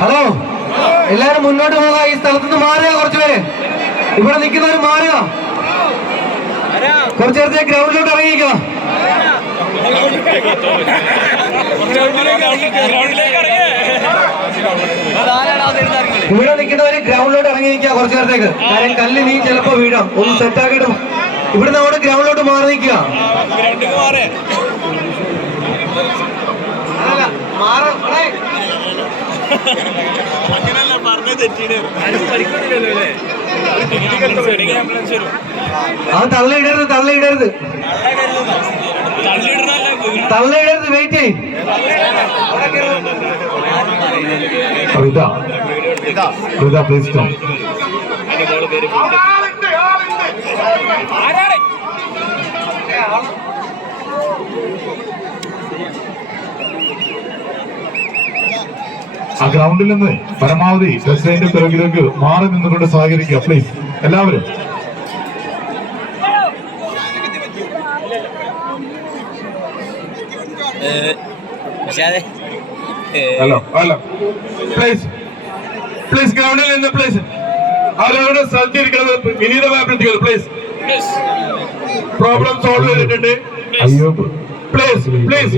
Hello, എല്ലാരും മുന്നോട്ട് പോകാ. ഈ സ്ഥലത്ത് നിന്ന് മാറുക. കുറച്ചുപേര് ഇവിടെ നിൽക്കുന്നവർ മാറുക. കുറച്ചു നേരത്തെ ഗ്രൗണ്ടിലോട്ട് ഇറങ്ങിക്കുക. ഇവിടെ നിൽക്കുന്നവര് ഗ്രൗണ്ടിലോട്ട് ഇറങ്ങിയിരിക്കുക കുറച്ചു നേരത്തേക്ക്. കാര്യം കല്ല് നീ ചിലപ്പോ വീഴാം. ഒന്ന് സെറ്റാക്കിയിട്ട് ഇവിടുന്ന് അവിടെ ഗ്രൗണ്ടിലോട്ട് മാറി നിൽക്കുക. തള്ളിയിടരുത്, തള്ളിയിടരുത്, തള്ളിയിടരുത്. വെയിറ്റ് ചെയ്യ്. Please come. ആ ഗ്രൗണ്ടിൽ നിന്ന് പരമാവധി പ്രസിഡന്റ് പിറകിലേക്ക് മാറി നിന്നുകൊണ്ട് സഹകരിക്കുക പ്ലീസ് എല്ലാവരും. ഹലോ ഹലോ പ്ലീസ് പ്ലീസ് ഗ്രൗണ്ടിൽ നിന്ന് പ്ലീസ് അവരവരുടെ സ്ഥലത്തിരിക്കുന്നത് വിനീതമായി അഭ്യർത്ഥിക്കുന്നത് പ്ലീസ്. പ്രോബ്ലം സോൾവ് ചെയ്തിട്ടുണ്ട്. Please please